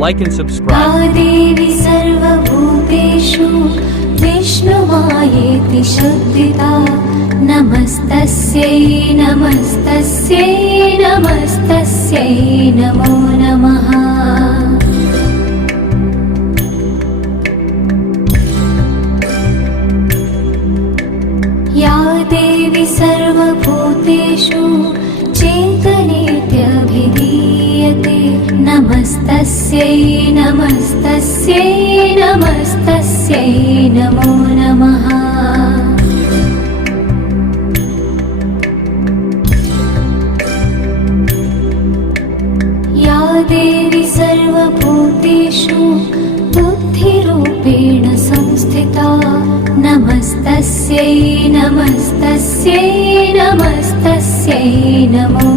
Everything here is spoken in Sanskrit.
like and subscribe. या देवी सर्वभूतेषु विष्णुमायेति शुद्धिता नमस्तस्यै नमस्तस्यै नमस्तस्यै नमो नमः। या देवी सर्वभूतेषु चेतनेत्यभिधीयते नमस्तस्यै नमस्तस्यै नमस्तस्यै नमो नमः। या देवी सर्वभूतेषु बुद्धिरूपेण संस्थिता नमस्तस्यै नमस्तस्यै नमस्तस्यै नमो